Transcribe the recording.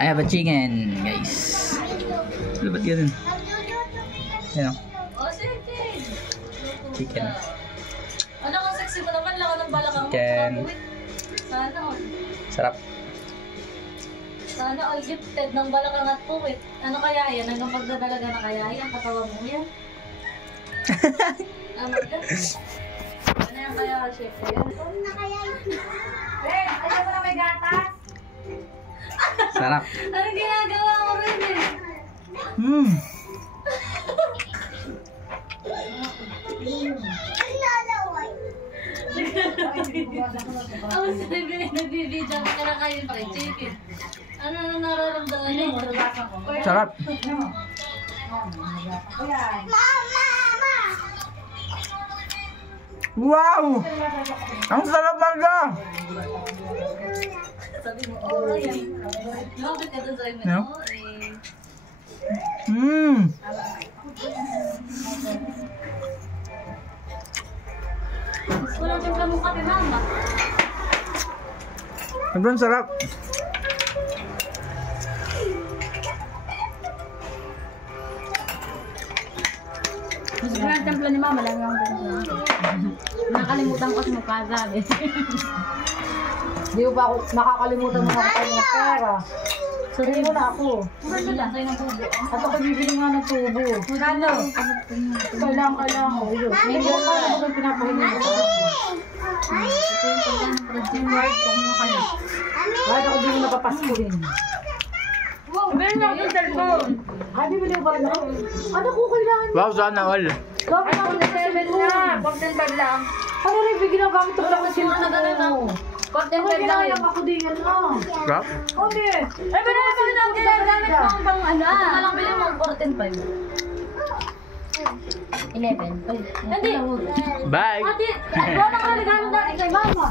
I have a chicken, guys. Labat ka dun. Ayan o. Chicken. Ano kung sexy mo naman, lako ng balakang mo. Chicken. Sana all. Sarap. Sana all gifted ng balakang at puwit. Ano kaya yan? Hanggang pagdadalaga na kaya yan? Katawan mo yan? Ano yan? Ano yan kaya, chef? Ano na kaya yan? Ben, ayaw mo na may gatas? Sarap. Anong ginagawa mo rin eh? Ako sabi, nagbibidyo ako ka na kayo fried chicken. Ano na nararamdaman niyo? Sarap. Wow! Ang sarap talaga! Sabi mo, oh, yan. Bakit ka doon sabi mo, No? oh, eh. Wala siyang kamukha kay mama. Sobrang sarap. Mas grand templo ni mama, lagi akong templo. Nakalimutan ko sa mukha sabi. Di ko pa ako makakalimutan ng mga ng pera. Sabi mo na ako. Ano lang, sa'yo ng tubo. At ako bibili nga ng tubo. Ano? Kailangan ko. Hindi ko pa ako pinapahinga ko. Ito yung pagka ng project. Kung ka na. Kahit ako din napapasko rin. Wow, meron lang yung cellphone. Ay, bibili ko ba na? Ano ko kailangan? Wow, sana all. Dapat ako na 7 na. 45 lang. Ano rin bigyan ang gamit ko lang ng Sino na gano'n na? 45 lang Kailangan yun. ako din yan lang. Sarap? Okay. Ay, pero naman lang ginagamit mo ang pang ano. Ito na lang bilhin mo, 45. 11. Hindi. Bye! Ate, wala ka regalo natin kay mama.